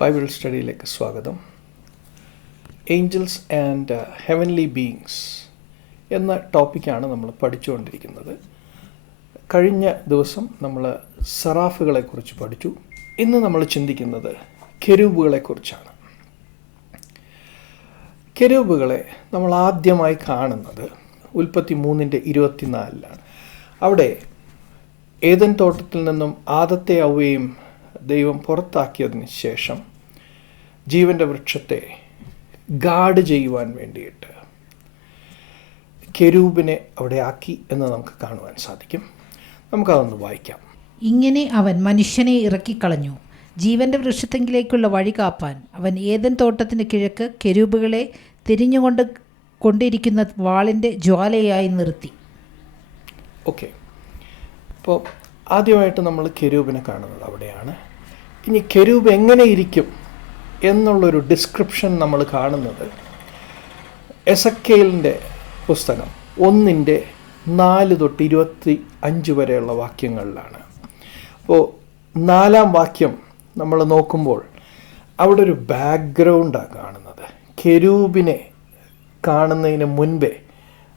Bible സ്റ്റഡിയിലേക്ക് സ്വാഗതം. Angeles and heavenly beings എന്ന ടോപ്പിക്കാണ് നമ്മൾ പഠിച്ചുകൊണ്ടിരിക്കുന്നത്. കഴിഞ്ഞ ദിവസം നമ്മൾ സെറാഫുകളെക്കുറിച്ച് പഠിച്ചു. ഇന്ന് നമ്മൾ ചിന്തിക്കുന്നത് കെരൂബുകളെക്കുറിച്ചാണ്. കെരൂബുകളെ നമ്മൾ ആദ്യമായി കാണുന്നത് ഉൽപ്പത്തി 3:24 അവിടെ ഏദൻ തോട്ടത്തിൽ നിന്നും ആദത്തെ അവയെയും ദൈവം പുറത്താക്കിയതിന് ശേഷം ജീവൻ്റെ വൃക്ഷത്തെ ഗാർഡ് ചെയ്യുവാൻ വേണ്ടിയിട്ട് കെരൂബിനെ അവിടെ ആക്കി എന്ന് നമുക്ക് കാണുവാൻ സാധിക്കും. നമുക്കതൊന്ന് വായിക്കാം. ഇങ്ങനെ അവൻ മനുഷ്യനെ ഇറക്കിക്കളഞ്ഞു. ജീവന്റെ വൃക്ഷത്തെങ്കിലേക്കുള്ള വഴി കാപ്പാൻ അവൻ ഏദൻ തോട്ടത്തിന് കിഴക്ക് കെരൂബുകളെ കൊണ്ടിരിക്കുന്ന വാളിൻ്റെ ജ്വാലയായി നിർത്തി. ഓക്കെ, അപ്പോൾ ആദ്യമായിട്ട് നമ്മൾ കെരൂബിനെ കാണുന്നത് അവിടെയാണ്. ഇനി കെരൂബ് എങ്ങനെ ഇരിക്കും എന്നുള്ളൊരു ഡിസ്ക്രിപ്ഷൻ നമ്മൾ കാണുന്നത് എസക്കേലിൻ്റെ പുസ്തകം 1:4-25 വരെയുള്ള വാക്യങ്ങളിലാണ്. അപ്പോൾ 4-ാം വാക്യം നമ്മൾ നോക്കുമ്പോൾ അവിടെ ഒരു ബാക്ക്ഗ്രൗണ്ടാണ് കാണുന്നത്. കെരൂബിനെ കാണുന്നതിന് മുൻപേ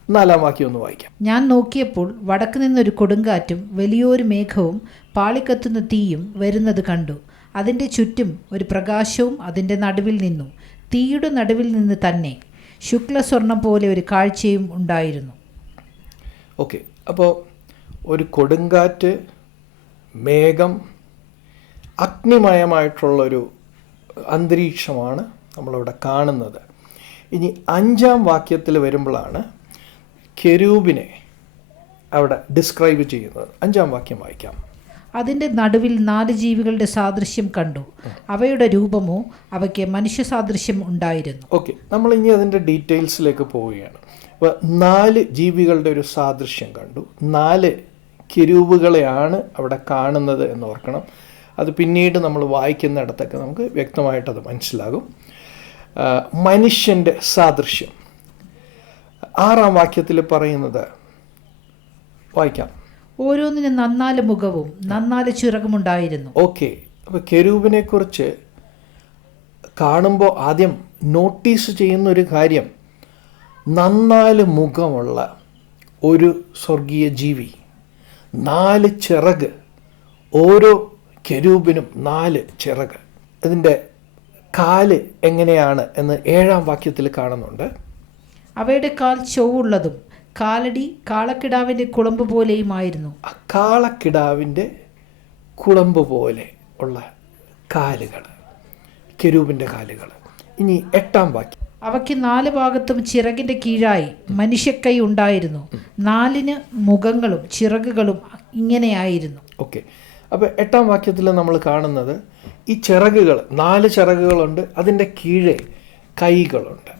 4-ാം വാക്യം ഒന്ന് വായിക്കാം. ഞാൻ നോക്കിയപ്പോൾ വടക്ക് നിന്നൊരു കൊടുങ്കാറ്റും വലിയൊരു മേഘവും പാളിക്കത്തുന്ന തീയും വരുന്നത് കണ്ടു. അതിൻ്റെ ചുറ്റും ഒരു പ്രകാശവും അതിൻ്റെ നടുവിൽ നിന്നു. തീയുടെ നടുവിൽ നിന്ന് തന്നെ ശുക്ലസ്വർണം പോലെ ഒരു കാഴ്ചയും ഉണ്ടായിരുന്നു. ഓക്കെ, അപ്പോൾ ഒരു കൊടുങ്കാറ്റ്, മേഘം, അഗ്നിമയമായിട്ടുള്ളൊരു അന്തരീക്ഷമാണ് നമ്മളിവിടെ കാണുന്നത്. ഇനി 5-ാം വാക്യത്തിൽ വരുമ്പോഴാണ് കെരൂബിനെ അവിടെ ഡിസ്ക്രൈബ് ചെയ്യുന്നത്. 5-ാം വാക്യം വായിക്കാം. അതിൻ്റെ നടുവിൽ 4 ജീവികളുടെ സാദൃശ്യം കണ്ടു. അവയുടെ രൂപമോ അവയ്ക്ക് മനുഷ്യ സാദൃശ്യം ഉണ്ടായിരുന്നു. ഓക്കെ, നമ്മൾ ഇനി അതിൻ്റെ ഡീറ്റെയിൽസിലേക്ക് പോവുകയാണ്. അപ്പോൾ 4 ജീവികളുടെ ഒരു സാദൃശ്യം കണ്ടു. 4 കെരൂബുകളെയാണ് അവിടെ കാണുന്നത് എന്ന് ഓർക്കണം. അത് പിന്നീട് നമ്മൾ വായിക്കുന്നിടത്തൊക്കെ നമുക്ക് വ്യക്തമായിട്ടത് മനസ്സിലാകും. മനുഷ്യൻ്റെ സാദൃശ്യം 6-ാം വാക്യത്തിൽ പറയുന്നത് വായിക്കാം. ഓരോന്നിനും 4 മുഖവും 4 ചിറകുമുണ്ടായിരുന്നു. ഓക്കെ, അപ്പോൾ കെരൂബിനെ കുറിച്ച് കാണുമ്പോൾ ആദ്യം നോട്ടീസ് ചെയ്യുന്നൊരു കാര്യം 4 മുഖമുള്ള ഒരു സ്വർഗീയ ജീവി, 4 ചിറക്, ഓരോ കെരൂബിനും 4 ചിറക്. ഇതിൻ്റെ കാല് എങ്ങനെയാണ് എന്ന് 7-ാം വാക്യത്തിൽ കാണുന്നുണ്ട്. അവയുടെ കാൽ ചൊവ്വുള്ളതും കാലടി കാളക്കിടാവിൻ്റെ കുളമ്പ് പോലെയുമായിരുന്നു. കാളക്കിടാവിൻ്റെ കുളമ്പ് പോലെ ഉള്ള കാലുകൾ, കെരൂബിൻ്റെ കാലുകൾ. ഇനി 8-ാം വാക്യം. അവയ്ക്ക് 4 ഭാഗത്തും ചിറകിൻ്റെ കീഴായി മനുഷ്യക്കൈ ഉണ്ടായിരുന്നു. 4 മുഖങ്ങളും ചിറകുകളും ഇങ്ങനെയായിരുന്നു. ഓക്കെ, അപ്പോൾ 8-ാം വാക്യത്തിൽ നമ്മൾ കാണുന്നത് ഈ ചിറകുകൾ, 4 ചിറകുകളുണ്ട്, അതിൻ്റെ കീഴെ കൈകളുണ്ട്,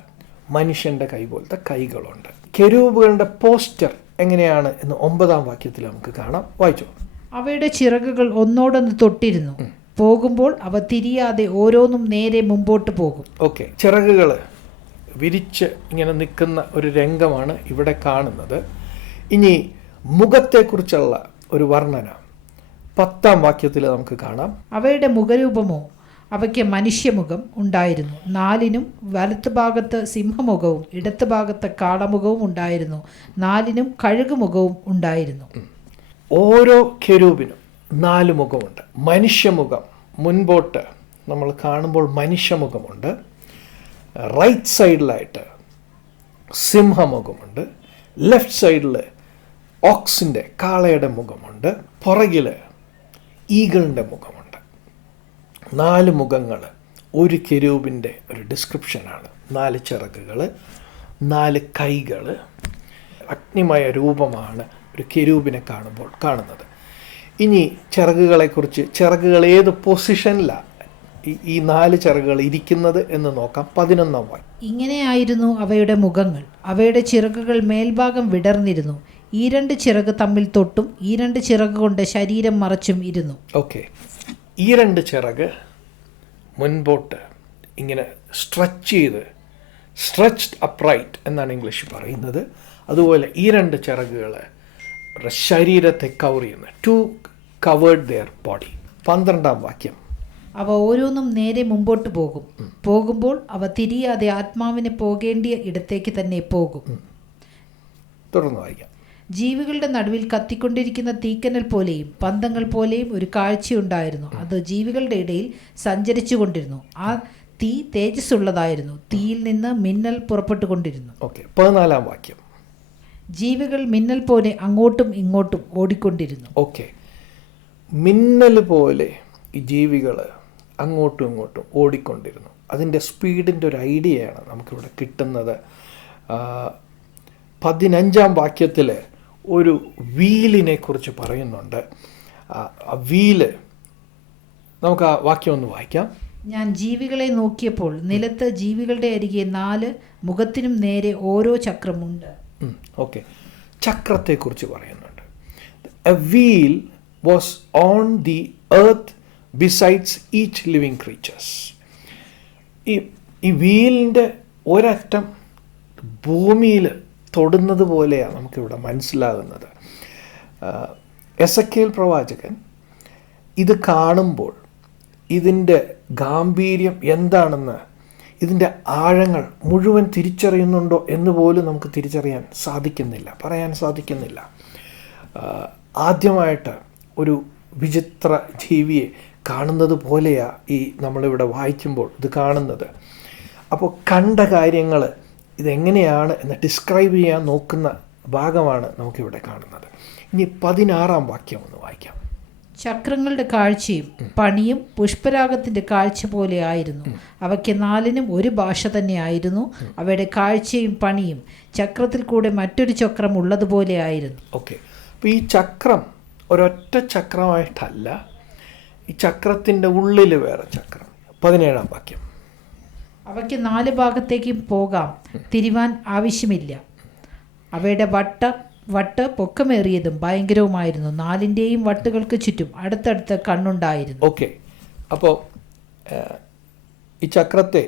മനുഷ്യൻ്റെ കൈ പോലത്തെ കൈകളുണ്ട്. കെരൂബുകളുടെ പോസ്റ്റർ എങ്ങനെയാണ് എന്ന് 9-ാം വാക്യത്തിൽ നമുക്ക് കാണാം. വായിച്ചോ. അവയുടെ ചിറകുകൾ ഒന്നോടൊന്ന് തൊട്ടിരുന്നു. പോകുമ്പോൾ അവ തിരിയാതെ ഓരോന്നും നേരെ മുമ്പോട്ട് പോകും. ഓക്കെ, ചിറകുകൾ വിരിച്ച് ഇങ്ങനെ നിൽക്കുന്ന ഒരു രംഗമാണ് ഇവിടെ കാണുന്നത്. ഇനി മുഖത്തെക്കുറിച്ചുള്ള ഒരു വർണ്ണന 10-ാം വാക്യത്തിൽ നമുക്ക് കാണാം. അവയുടെ മുഖരൂപമോ അവയ്ക്ക് മനുഷ്യമുഖം ഉണ്ടായിരുന്നു. 4 വലത്ത് ഭാഗത്ത് സിംഹമുഖവും ഇടത്ത് ഭാഗത്ത് കാളമുഖവും ഉണ്ടായിരുന്നു. 4 കഴുകുമുഖവും ഉണ്ടായിരുന്നു. ഓരോ കെരൂബിനും 4 മുഖമുണ്ട്. മനുഷ്യമുഖം മുൻപോട്ട് നമ്മൾ കാണുമ്പോൾ മനുഷ്യമുഖമുണ്ട്. റൈറ്റ് സൈഡിലായിട്ട് സിംഹമുഖമുണ്ട്. ലെഫ്റ്റ് സൈഡിൽ ഓക്സിൻ്റെ, കാളയുടെ മുഖമുണ്ട്. പുറകിൽ ഈഗിളിൻ്റെ മുഖമുണ്ട്. 4 മുഖങ്ങൾ ഒരു കെരൂബിൻ്റെ ഒരു ഡിസ്ക്രിപ്ഷനാണ്. 4 ചിറകുകൾ, 4 കൈകൾ, അഗ്നിമയ രൂപമാണ് ഒരു കെരൂബിനെ കാണുമ്പോൾ കാണുന്നത്. ഇനി ചിറകുകളെക്കുറിച്ച്, ചിറകുകൾ ഏത് പൊസിഷനിലാണ് ഈ 4 ചിറകുകൾ ഇരിക്കുന്നത് എന്ന് നോക്കാം. 11-ാം വാക്യം. ഇങ്ങനെയായിരുന്നു അവയുടെ മുഖങ്ങൾ. അവയുടെ ചിറകുകൾ മേൽഭാഗം വിടർന്നിരുന്നു. ഈ 2 ചിറക് തമ്മിൽ തൊട്ടും ഈ 2 ചിറക് കൊണ്ട് ശരീരം മറച്ചും ഇരുന്നു. ഓക്കെ, ഈ 2 ചിറക് മുൻപോട്ട് ഇങ്ങനെ സ്ട്രെച്ച്ഡ് അപ്രൈറ്റ് എന്നാണ് ഇംഗ്ലീഷ് പറയുന്നത്. അതുപോലെ ഈ 2 ചിറകുകൾ ശരീരത്തെ കവർ ചെയ്യുന്നു. To covered their body. 12-ാം വാക്യം അവ ഓരോന്നും നേരെ മുമ്പോട്ട് പോകും. പോകുമ്പോൾ അവ തിരിയാതെ ആത്മാവിന് പോകേണ്ടിയ ഇടത്തേക്ക് തന്നെ പോകും. തുടർന്ന് വായിക്കാം. ജീവികളുടെ നടുവിൽ കത്തിക്കൊണ്ടിരിക്കുന്ന തീക്കനൽ പോലെയും പന്തങ്ങൾ പോലെയും ഒരു കാഴ്ചയുണ്ടായിരുന്നു. അത് ജീവികളുടെ ഇടയിൽ സഞ്ചരിച്ചു കൊണ്ടിരുന്നു. ആ തീ തേജസ്സുള്ളതായിരുന്നു. തീയിൽ നിന്ന് മിന്നൽ പുറപ്പെട്ടുകൊണ്ടിരുന്നു. 14 വാക്യം. ജീവികൾ മിന്നൽ പോലെ അങ്ങോട്ടും ഇങ്ങോട്ടും ഓടിക്കൊണ്ടിരുന്നു. മിന്നൽ പോലെ ഈ ജീവികൾ അങ്ങോട്ടും ഇങ്ങോട്ടും ഓടിക്കൊണ്ടിരുന്നു. അതിൻ്റെ സ്പീഡിൻ്റെ ഒരു ഐഡിയയാണ് നമുക്കിവിടെ കിട്ടുന്നത്. 15 വാക്യത്തിൽ ഒരു വീലിനെ കുറിച്ച് പറയുന്നുണ്ട്. ആ വീല് നമുക്ക് ആ വാക്യം ഒന്ന് വായിക്കാം. ഞാൻ ജീവികളെ നോക്കിയപ്പോൾ നിലത്ത് ജീവികളുടെ അരികെ 4 മുഖത്തിനും നേരെ ഓരോ ചക്രമുണ്ട്. ചക്രത്തെക്കുറിച്ച് പറയുന്നുണ്ട്. A wheel was on the earth besides each living creatures. ഈ വീലിൻ്റെ ഒരറ്റം ഭൂമിയിൽ തൊടുന്നത് പോലെയാണ് നമുക്കിവിടെ മനസ്സിലാകുന്നത്. എസക്കേൽ പ്രവാചകൻ ഇത് കാണുമ്പോൾ ഇതിൻ്റെ ഗാംഭീര്യം എന്താണെന്ന്, ഇതിൻ്റെ ആഴങ്ങൾ മുഴുവൻ തിരിച്ചറിയുന്നുണ്ടോ എന്ന് പോലും നമുക്ക് തിരിച്ചറിയാൻ സാധിക്കുന്നില്ല, പറയാൻ സാധിക്കുന്നില്ല. ആദ്യമായിട്ട് ഒരു വിചിത്ര ജീവിയെ കാണുന്നത് പോലെയാണ് ഈ നമ്മളിവിടെ വായിക്കുമ്പോൾ ഇത് കാണുന്നത്. അപ്പോൾ കണ്ട കാര്യങ്ങൾ ഇതെങ്ങനെയാണ് എന്ന് ഡിസ്ക്രൈബ് ചെയ്യാൻ നോക്കുന്ന ഭാഗമാണ് നമുക്കിവിടെ കാണുന്നത്. ഇനി 16 വാക്യം ഒന്ന് വായിക്കാം. ചക്രങ്ങളുടെ കാഴ്ചയും പണിയും പുഷ്പരാഗത്തിൻ്റെ കാഴ്ച പോലെ ആയിരുന്നു. അവയ്ക്ക് 4നും ഒരു ഭാഷ തന്നെയായിരുന്നു. അവയുടെ കാഴ്ചയും പണിയും ചക്രത്തിൽ കൂടെ മറ്റൊരു ചക്രം ഉള്ളതുപോലെ ആയിരുന്നു. അപ്പോൾ ഈ ചക്രം ഒരൊറ്റ ചക്രമായിട്ടല്ല, ഈ ചക്രത്തിൻ്റെ ഉള്ളിൽ വേറെ ചക്രം. 17 വാക്യം. അവയ്ക്ക് 4 ഭാഗത്തേക്കും പോകാം, തിരിവാൻ ആവശ്യമില്ല. അവയുടെ വട്ട് പൊക്കമേറിയതും ഭയങ്കരവുമായിരുന്നു. 4ൻ്റെയും വട്ടുകൾക്ക് ചുറ്റും അടുത്തടുത്ത് കണ്ണുണ്ടായിരുന്നു. അപ്പോൾ ഈ ചക്രത്തെ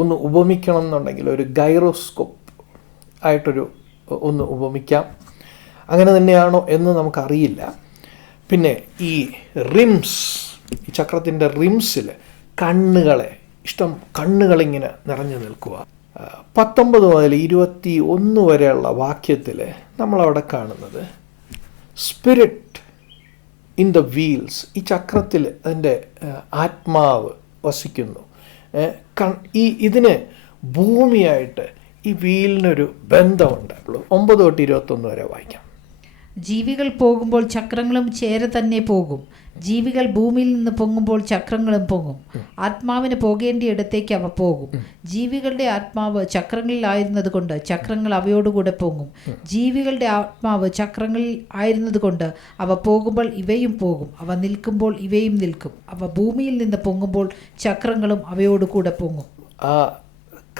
ഒന്ന് ഉപമിക്കണം എന്നുണ്ടെങ്കിൽ ഒരു ഗൈറോസ്കോപ്പ് ആയിട്ടൊരു ഒന്ന് ഉപമിക്കാം. അങ്ങനെ തന്നെയാണോ എന്ന് നമുക്കറിയില്ല. പിന്നെ ഈ റിംസ്, ഈ ചക്രത്തിൻ്റെ റിംസിൽ കണ്ണുകളിങ്ങനെ നിറഞ്ഞു നിൽക്കുക. 19 മുതൽ 21 വരെയുള്ള വാക്യത്തിൽ നമ്മളവിടെ കാണുന്നത് സ്പിരിറ്റ് ഇൻ ദ വീൽസ്. ഈ ചക്രത്തിൽ അതിൻ്റെ ആത്മാവ് വസിക്കുന്നു. ഇതിന് ഭൂമിയായിട്ട് ഈ വീലിനൊരു ബന്ധമുണ്ട്. 9 തൊട്ട് 21 വരെ വായിക്കാം. ജീവികൾ പോകുമ്പോൾ ചക്രങ്ങളും ചേര തന്നെ പോകും. ജീവികൾ ഭൂമിയിൽ നിന്ന് പൊങ്ങുമ്പോൾ ചക്രങ്ങളും പൊങ്ങും. ആത്മാവിന് പോകേണ്ട ഇടത്തേക്ക് അവ പോകും. ജീവികളുടെ ആത്മാവ് ചക്രങ്ങളിലായിരുന്നത് കൊണ്ട് ചക്രങ്ങൾ അവയോടുകൂടെ പൊങ്ങും. ജീവികളുടെ ആത്മാവ് ചക്രങ്ങളിൽ ആയിരുന്നത് കൊണ്ട് അവ പോകുമ്പോൾ ഇവയും പോകും. അവ നിൽക്കുമ്പോൾ ഇവയും നിൽക്കും. അവ ഭൂമിയിൽ നിന്ന് പൊങ്ങുമ്പോൾ ചക്രങ്ങളും അവയോടുകൂടെ പൊങ്ങും. ആ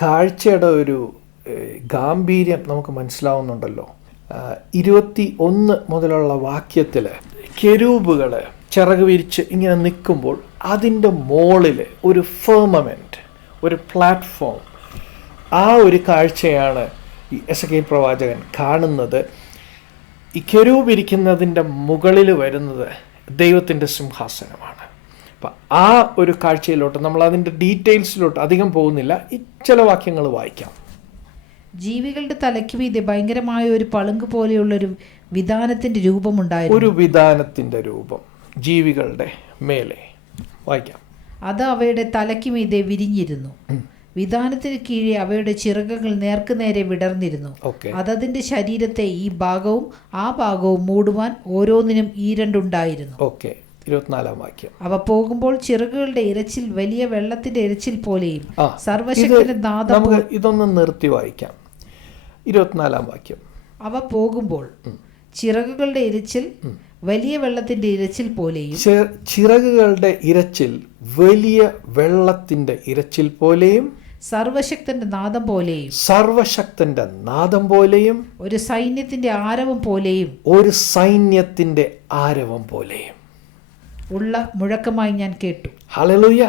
കാഴ്ചയുടെ ഒരു ഗാംഭീര്യം നമുക്ക് മനസ്സിലാവുന്നുണ്ടല്ലോ. 21 മുതലുള്ള വാക്യത്തിൽ കെരൂബുകൾ ചിറക് വിരിച്ച് ഇങ്ങനെ നിൽക്കുമ്പോൾ അതിൻ്റെ മുകളിൽ ഒരു ഫെർമമെൻറ്റ്, ഒരു പ്ലാറ്റ്ഫോം, ആ ഒരു കാഴ്ചയാണ് ഈ എസക്കേൽ പ്രവാചകൻ കാണുന്നത്. ഈ കെരൂബ് ഇരിക്കുന്നതിൻ്റെ മുകളിൽ വരുന്നത് ദൈവത്തിൻ്റെ സിംഹാസനമാണ്. അപ്പം ആ ഒരു കാഴ്ചയിലോട്ട് നമ്മൾ അതിൻ്റെ ഡീറ്റെയിൽസിലോട്ട് അധികം പോകുന്നില്ല. ഈ ചില വാക്യങ്ങൾ വായിക്കാം. ജീവികളുടെ തലയ്ക്ക് മീതെ ഭയങ്കരമായ ഒരു പളുങ്ക് പോലെയുള്ളൊരു വിധാനത്തിന്റെ രൂപമുണ്ടായിരുന്നു. ഒരു വിധാനത്തിന്റെ രൂപം ജീവികളുടെ മേലെ. വായിക്കാം. അത് അവയുടെ തലയ്ക്ക് മീതെ വിരിഞ്ഞിരുന്നു. വിധാനത്തിന് കീഴെ അവയുടെ ചിറകുകൾ നേർക്കുനേരെ വിടർന്നിരുന്നു. അതതിന്റെ ശരീരത്തെ ഈ ഭാഗവും ആ ഭാഗവും മൂടുവാൻ ഓരോന്നിനും ഈരണ്ടുണ്ടായിരുന്നു. 24 വാക്യം. അവ പോകുമ്പോൾ ചിറകുകളുടെ ഇരച്ചിൽ വലിയ വെള്ളത്തിന്റെ ഇരച്ചിൽ പോലെയും സർവശക്തന്റെ നാദം. നമുക്ക് ഇതൊന്ന് നിർത്തി വായിക്കാം. 24 വാക്യം. അവ പോകുമ്പോൾ ചിറകുകളുടെ ഇരച്ചിൽ വലിയ വെള്ളത്തിന്റെ ഇരച്ചിൽ പോലെയും. ചിറകുകളുടെ ഇരച്ചിൽ വലിയ വെള്ളത്തിന്റെ ഇരച്ചിൽ പോലെയും സർവശക്തന്റെ നാദം പോലെയും. സർവശക്തന്റെ നാദം പോലെയും ഒരു സൈന്യത്തിന്റെ ആരവം പോലെയും. ഒരു സൈന്യത്തിന്റെ ആരവം പോലെയും ഉള്ള മുഴക്കമായി ഞാൻ കേട്ടു. Hallelujah.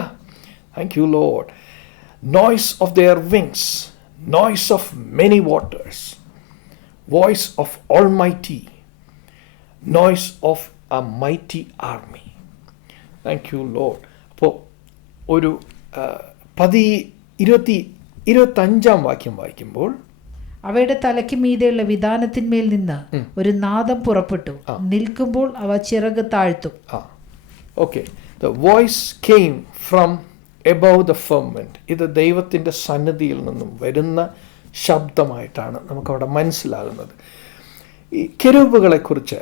Thank you Lord. Noise of their wings, noise of many waters, voice of Almighty, noise of a mighty army. Thank you Lord. അപ്പോൾ ഒരു 25 വാക്യം വായിക്കുമ്പോൾ, അവയുടെ തലയ്ക്ക് മീതെയുള്ള വിധാനത്തിന്മേൽ നിന്ന് ഒരു നാദം പുറപ്പെട്ടു, നിൽക്കുമ്പോൾ അവ ചിറക് താഴ്ത്തും. Okay, the voice came from above the firmament. ഇത് ദൈവത്തിൻ്റെ സന്നിധിയിൽ നിന്നും വരുന്ന ശബ്ദമായിട്ടാണ് നമുക്കവിടെ മനസ്സിലാകുന്നത്. ഈ കെരൂബുകളെക്കുറിച്ച്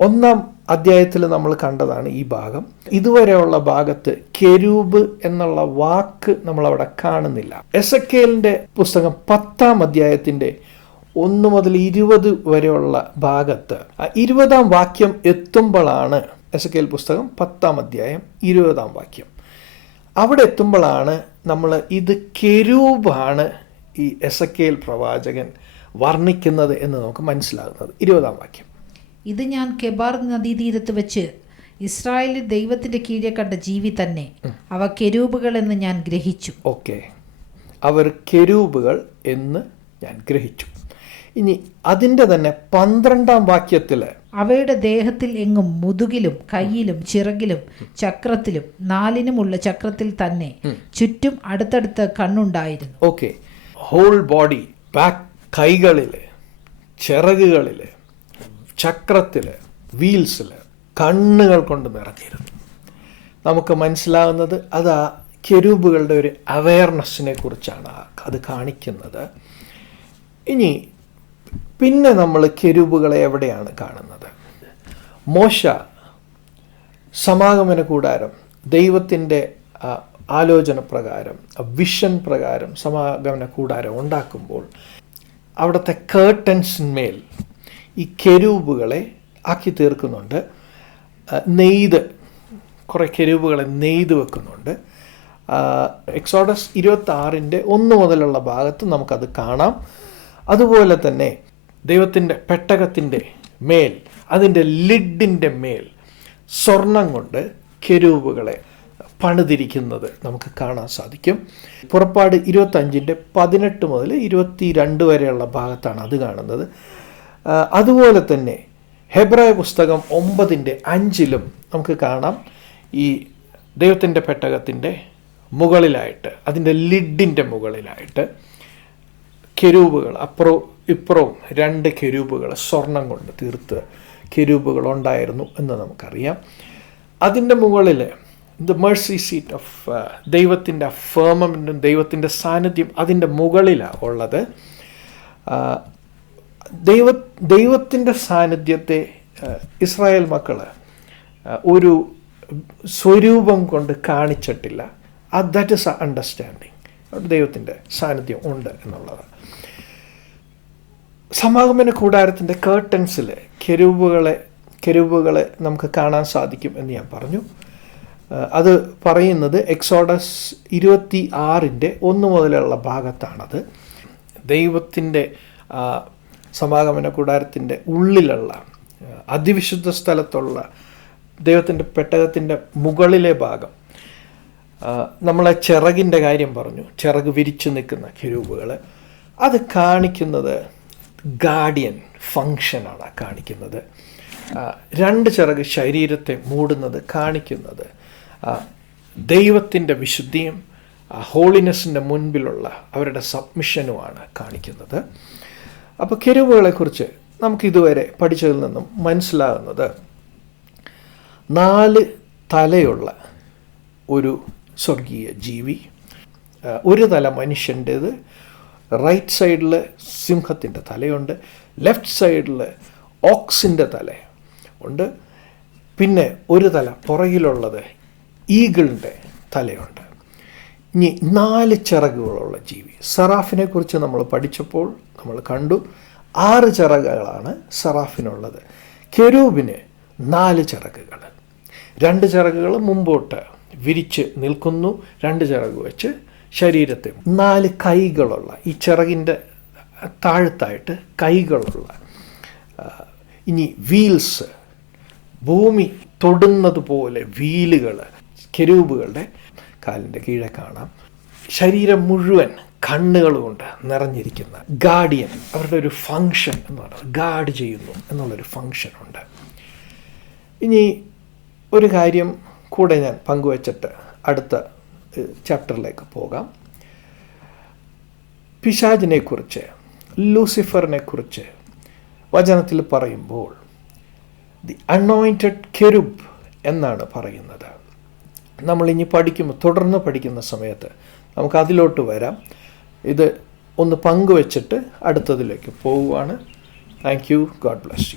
1-ാം അധ്യായത്തിൽ നമ്മൾ കണ്ടതാണ് ഈ ഭാഗം. ഇതുവരെയുള്ള ഭാഗത്ത് കെരൂബ് എന്നുള്ള വാക്ക് നമ്മളവിടെ കാണുന്നില്ല. എസെക്കേലിൻ്റെ പുസ്തകം 10-ാം അധ്യായത്തിൻ്റെ 1 മുതൽ 20 വരെയുള്ള ഭാഗത്ത് 20-ാം വാക്യം എത്തുമ്പോഴാണ്, എസെക്കേൽ പുസ്തകം 10-ാം അധ്യായം 20-ാം വാക്യം, അവിടെ എത്തുമ്പോഴാണ് നമ്മൾ ഇത് കെരൂബാണ് ഈ എസെക്കേൽ പ്രവാചകൻ വർണ്ണിക്കുന്നത് എന്ന് നമുക്ക് മനസ്സിലാകുന്നത്. 20-ാം വാക്യം, ഇത് ഞാൻ കെബാർ നദീതീരത്ത് വെച്ച് ഇസ്രായേലിൽ ദൈവത്തിന്റെ കീഴെ കണ്ട ജീവി തന്നെ, അവ കെരൂബുകൾ എന്ന് ഞാൻ ഗ്രഹിച്ചു. ഓക്കെ, അവർ കെരൂബുകൾ എന്ന് ഞാൻ ഗ്രഹിച്ചു. ഇനി അതിൻ്റെ തന്നെ 12-ാം വാക്യത്തിൽ, അവയുടെ ദേഹത്തിൽ എങ്ങും മുതുകിലും കയ്യിലും ചിറകിലും ചക്രത്തിലും 4-നുമുള്ള ചക്രത്തിൽ തന്നെ ചുറ്റും അടുത്തടുത്ത് കണ്ണുണ്ടായിരുന്നു. ഓക്കെ, ഹോൾ ബോഡി, ബാക്ക്, കൈകളിൽ, ചിറകുകളിൽ, ചക്രത്തിൽ, വീൽസിൽ കണ്ണുകൾ കൊണ്ട് നിറഞ്ഞിരുന്നു. നമുക്ക് മനസ്സിലാകുന്നത് അത് ആ കെരൂബുകളുടെ ഒരു അവയർനെസ്സിനെ കുറിച്ചാണ് അത് കാണിക്കുന്നത്. ഇനി പിന്നെ നമ്മൾ കെരൂബുകളെ എവിടെയാണ് കാണുന്നത്? മോശ സമാഗമന കൂടാരം ദൈവത്തിൻ്റെ ആലോചന പ്രകാരം, വിഷൻ പ്രകാരം സമാഗമന കൂടാരം ഉണ്ടാക്കുമ്പോൾ അവിടുത്തെ കേർട്ടൻസിന്മേൽ ഈ കെരൂബുകളെ ആക്കി തീർക്കുന്നുണ്ട്. കുറേ കെരൂബുകളെ നെയ്ത് വെക്കുന്നുണ്ട്. എക്സോഡസ് 26-ന്റെ 1 മുതലുള്ള ഭാഗത്ത് നമുക്കത് കാണാം. അതുപോലെ തന്നെ ദൈവത്തിൻ്റെ പെട്ടകത്തിൻ്റെ മേൽ, അതിൻ്റെ ലിഡിൻ്റെ മേൽ സ്വർണം കൊണ്ട് കെരൂബുകളെ പണിതിരിക്കുന്നത് നമുക്ക് കാണാൻ സാധിക്കും. പുറപ്പാട് 25-ന്റെ 18 മുതൽ 22 വരെയുള്ള ഭാഗത്താണ് അത് കാണുന്നത്. അതുപോലെ തന്നെ ഹെബ്രായ പുസ്തകം 9-ന്റെ 5-ലും നമുക്ക് കാണാം ഈ ദൈവത്തിൻ്റെ പെട്ടകത്തിൻ്റെ മുകളിലായിട്ട്, അതിൻ്റെ ലിഡിൻ്റെ മുകളിലായിട്ട് കെരൂബുകൾ അപ്പുറവും ഇപ്പുറവും 2 കെരൂബുകൾ സ്വർണം കൊണ്ട് തീർത്ത് കെരൂബുകൾ ഉണ്ടായിരുന്നു എന്ന് നമുക്കറിയാം. അതിൻ്റെ മുകളിൽ ദ മേഴ്സി സീറ്റ് ഓഫ് ദൈവത്തിൻ്റെ ഫേർമമെൻറ്റും ദൈവത്തിൻ്റെ സാന്നിധ്യം അതിൻ്റെ മുകളിലാണ് ഉള്ളത്. ദൈവത്തിൻ്റെ സാന്നിധ്യത്തെ ഇസ്രായേൽ മക്കൾ ഒരു സ്വരൂപം കൊണ്ട് കാണിച്ചിട്ടില്ല. That is understanding. ദൈവത്തിൻ്റെ സാന്നിധ്യം ഉണ്ട് എന്നുള്ളത്. സമാഗമന കൂടാരത്തിൻ്റെ കേർട്ടൻസിൽ കെരൂബുകളെ നമുക്ക് കാണാൻ സാധിക്കും എന്ന് ഞാൻ പറഞ്ഞു. അത് പറയുന്നത് എക്സോഡസ് 26-ന്റെ 1 മുതലുള്ള ഭാഗത്താണത്. ദൈവത്തിൻ്റെ സമാഗമന കൂടാരത്തിൻ്റെ ഉള്ളിലുള്ള അതിവിശുദ്ധ സ്ഥലത്തുള്ള ദൈവത്തിൻ്റെ പെട്ടകത്തിൻ്റെ മുകളിലെ ഭാഗം, നമ്മളെ ചിറകിൻ്റെ കാര്യം പറഞ്ഞു, ചിറക് വിരിച്ചു നിൽക്കുന്ന കെരൂബുകൾ, അത് കാണിക്കുന്നത് ഗാർഡിയൻ ഫങ്ഷനാണ് കാണിക്കുന്നത്. 2 ചിറക് ശരീരത്തെ മൂടുന്നത് കാണിക്കുന്നത് ദൈവത്തിൻ്റെ വിശുദ്ധിയും ഹോളിനെസ്സിൻ്റെ മുൻപിലുള്ള അവരുടെ സബ്മിഷനുമാണ് കാണിക്കുന്നത്. അപ്പോൾ കെരൂബുകളെക്കുറിച്ച് നമുക്കിതുവരെ പഠിച്ചതിൽ നിന്നും മനസ്സിലാകുന്നത് 4 തലയുള്ള ഒരു സ്വർഗീയ ജീവി, ഒരു തല മനുഷ്യൻ്റേത്, റൈറ്റ് സൈഡിൽ സിംഹത്തിൻ്റെ തലയുണ്ട്, ലെഫ്റ്റ് സൈഡിൽ ഓക്സിൻ്റെ തല ഉണ്ട്, പിന്നെ ഒരു തല പുറകിലുള്ളത് ഈഗിളിൻ്റെ തലയുണ്ട്. ഇനി 4 ചിറകുകളുള്ള ജീവി. സറാഫിനെ കുറിച്ച് നമ്മൾ പഠിച്ചപ്പോൾ നമ്മൾ കണ്ടു 6 ചിറകുകളാണ് സറാഫിനുള്ളത്. കെരൂബിന് 4 ചിറകുകൾ, 2 ചിറകുകൾ മുമ്പോട്ട് വിരിച്ച് നിൽക്കുന്നു, 2 ചിറക് വെച്ച് ശരീരത്തെ, 4 കൈകളുള്ള, ഈ ചിറകിൻ്റെ താഴത്തായിട്ട് കൈകളുള്ള, ഇനി വീൽസ്, ഭൂമി തൊടുന്നത് പോലെ വീലുകൾ കെരൂബുകളുടെ കാലിൻ്റെ കീഴെ കാണാം. ശരീരം മുഴുവൻ കണ്ണുകൾ കൊണ്ട് നിറഞ്ഞിരിക്കുന്ന ഗാർഡിയൻ, അവരുടെ ഒരു ഫങ്ഷൻ എന്ന് പറയുന്നത് ഗാർഡ് ചെയ്യുന്നു എന്നുള്ളൊരു ഫങ്ഷനുണ്ട്. ഇനി ഒരു കാര്യം കൂടെ ഞാൻ പങ്കുവച്ചിട്ട് അടുത്ത ചാപ്റ്ററിലേക്ക് പോകാം. പിശാചിനെക്കുറിച്ച്, ലൂസിഫറിനെക്കുറിച്ച് വചനത്തിൽ പറയുമ്പോൾ ദി അനോയിൻറ്റഡ് കെരുബ് എന്നാണ് പറയുന്നത്. നമ്മളിനി തുടർന്ന് പഠിക്കുന്ന സമയത്ത് നമുക്ക് അതിലോട്ട് വരാം. ഇത് ഒന്ന് പങ്കുവച്ചിട്ട് അടുത്തതിലേക്ക് പോവുകയാണ്. Thank you. God bless you.